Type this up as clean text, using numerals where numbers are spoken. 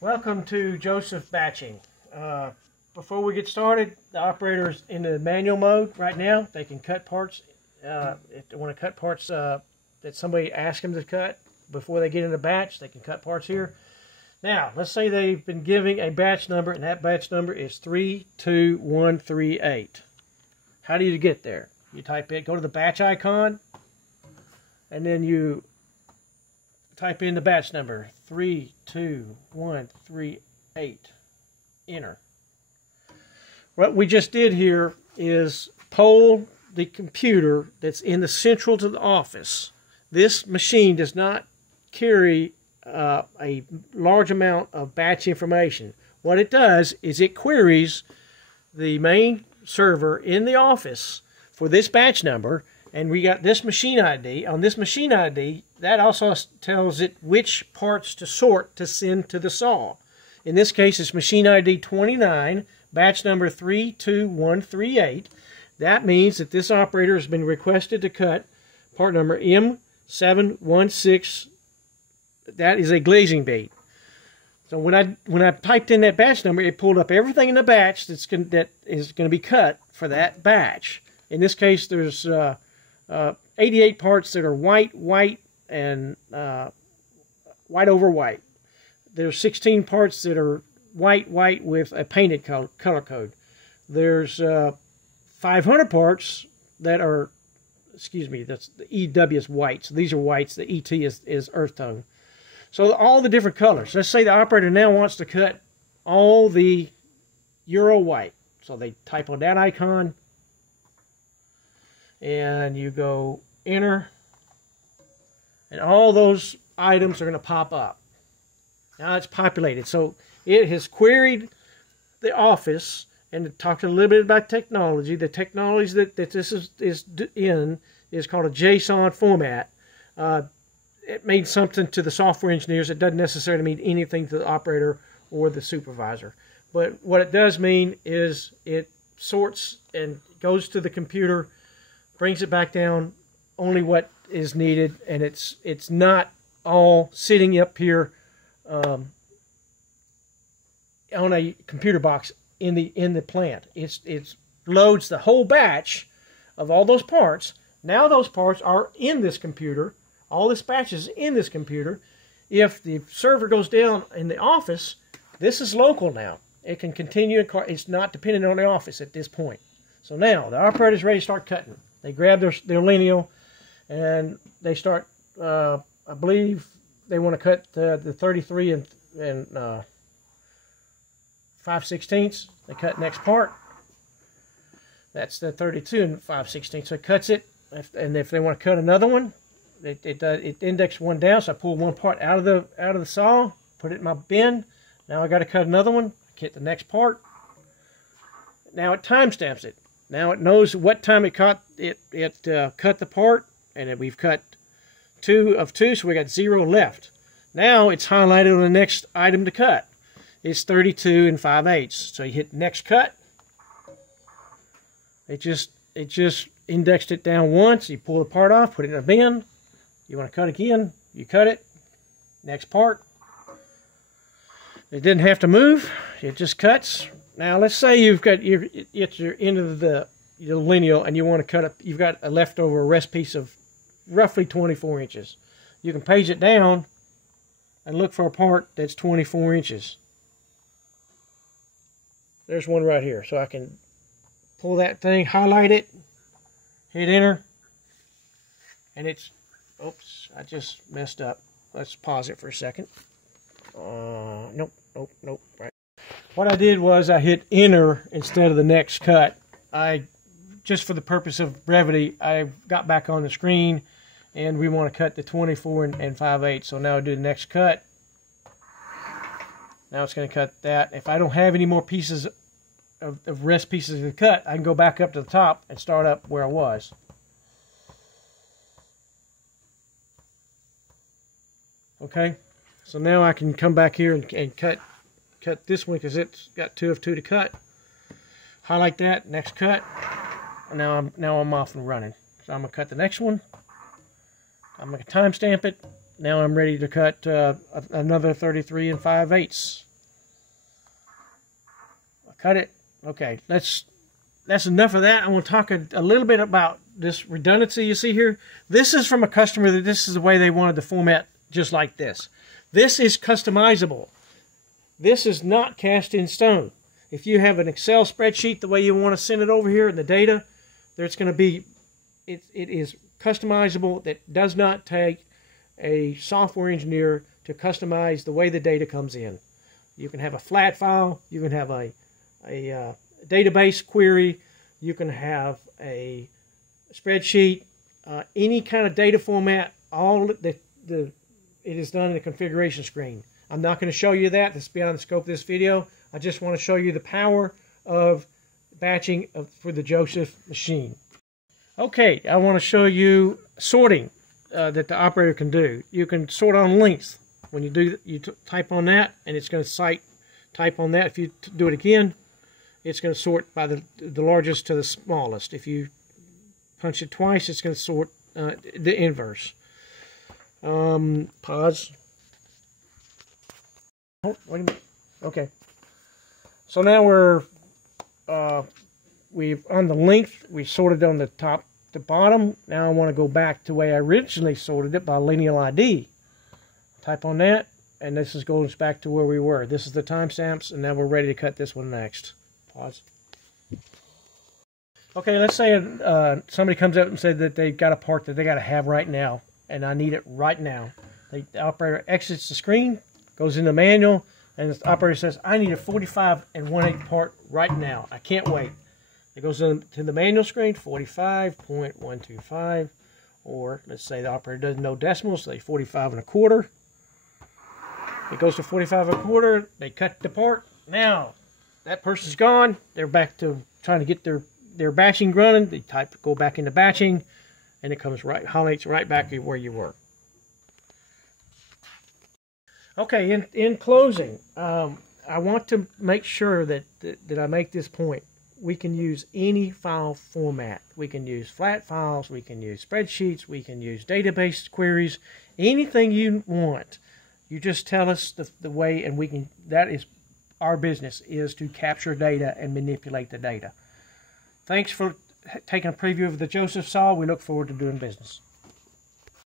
Welcome to Joseph Batching. Before we get started, the operator's in the manual mode right now. They can cut parts if they want to cut parts that somebody asked them to cut before they get in the batch. They can cut parts here. Now, let's say they've been giving a batch number, and that batch number is 32138. How do you get there? You type it, go to the batch icon, and then you type in the batch number 32138. Enter. What we just did here is poll the computer that's in the central to the office. This machine does not carry a large amount of batch information. What it does is it queries the main server in the office for this batch number, and we got this machine ID. On this machine ID, that also tells it which parts to sort to send to the saw. In this case, it's machine ID 29, batch number 32138. That means that this operator has been requested to cut part number M716. That is a glazing bead. So when I typed in that batch number, it pulled up everything in the batch that is going to be cut for that batch. In this case, there's 88 parts that are white, and white over white. There's 16 parts that are white with a painted color code. There's 500 parts that are, excuse me, that's the EW is white. So these are whites. The ET is earth tone. So all the different colors. Let's say the operator now wants to cut all the Euro white. So they type on that icon, and you go enter, and all those items are going to pop up. Now it's populated. So it has queried the office and talked a little bit about technology. The technology that this is in is called a JSON format. It means something to the software engineers. It doesn't necessarily mean anything to the operator or the supervisor. But what it does mean is it sorts and goes to the computer, brings it back down, only what is needed, and it's not all sitting up here on a computer box in the plant. It loads the whole batch of all those parts. Now those parts are in this computer. All this batch is in this computer. If the server goes down in the office, this is local now. It can continue. It's not dependent on the office at this point. So now the operator is ready to start cutting. They grab their lineal, and they start, I believe they want to cut the 33 and 5/16. They cut next part. That's the 32 and 5/16. So it cuts it, and if they want to cut another one, it indexed one down. So I pulled one part out of the saw, put it in my bin. Now I got to cut another one. Hit the next part. Now it timestamps it. Now it knows what time it cut the part, and we've cut 2 of 2, so we got 0 left. Now it's highlighted on the next item to cut. It's 32 and 5/8. So you hit next cut. It just indexed it down once. You pull the part off, put it in a bin. You want to cut again, you cut it. Next part. It didn't have to move. It just cuts. Now let's say you've got you're into the lineal, and you want to cut up. You've got a leftover rest piece of roughly 24 inches. You can page it down and look for a part that's 24 inches. There's one right here. So I can pull that thing, highlight it, hit enter, and it's, oops, I just messed up. Let's pause it for a second. Nope. Right. What I did was I hit enter instead of the next cut. Just for the purpose of brevity, I got back on the screen, and we want to cut the 24 and 5/8. So now I do the next cut. Now it's going to cut that. If I don't have any more pieces of rest pieces to cut, I can go back up to the top and start up where I was. Okay, so now I can come back here and cut this one because it's got 2 of 2 to cut. Highlight that, next cut. And now I'm off and running. So I'm gonna cut the next one. I'm gonna timestamp it. Now I'm ready to cut another 33 and 5/8. cut it. Okay, that's enough of that. I want to talk a little bit about this redundancy you see here. This is from a customer that this is the way they wanted the format, just like this. This is customizable. This is not cast in stone. If you have an Excel spreadsheet the way you want to send it over here in the data, there's going to be, it is customizable. That does not take a software engineer to customize the way the data comes in. You can have a flat file, you can have a database query, you can have a spreadsheet, any kind of data format. It is done in the configuration screen. I'm not going to show you that. That's beyond the scope of this video. I just want to show you the power of batching for the Joseph machine. Okay, I want to show you sorting that the operator can do. You can sort on length. When you do, you type on that, and it's going to type on that. If you do it again, it's going to sort by the largest to the smallest. If you punch it twice, it's going to sort the inverse. Pause. Oh, wait a minute. Okay. So now we've on the length, we sorted on the top to bottom. Now I want to go back to the way I originally sorted it by lineal ID. Type on that, and this goes back to where we were. This is the timestamps, and now we're ready to cut this one next. Pause. Okay, let's say somebody comes up and said that they've got a part that they got to have right now, and I need it right now. The operator exits the screen, goes into the manual, and the operator says, I need a 45 1/8 part right now. I can't wait. It goes to the manual screen, 45.125, or let's say the operator doesn't know decimals, say 45 1/4. It goes to 45 1/4. They cut the part. Now that person's gone. They're back to trying to get their batching running. They go back into batching, and it comes highlights right back to where you were. Okay, in closing, I want to make sure that I make this point. We can use any file format. We can use flat files, we can use spreadsheets, we can use database queries, anything you want. You just tell us the way, and we can. That is our business, is to capture data and manipulate the data. Thanks for taking a preview of the Joseph saw. We look forward to doing business.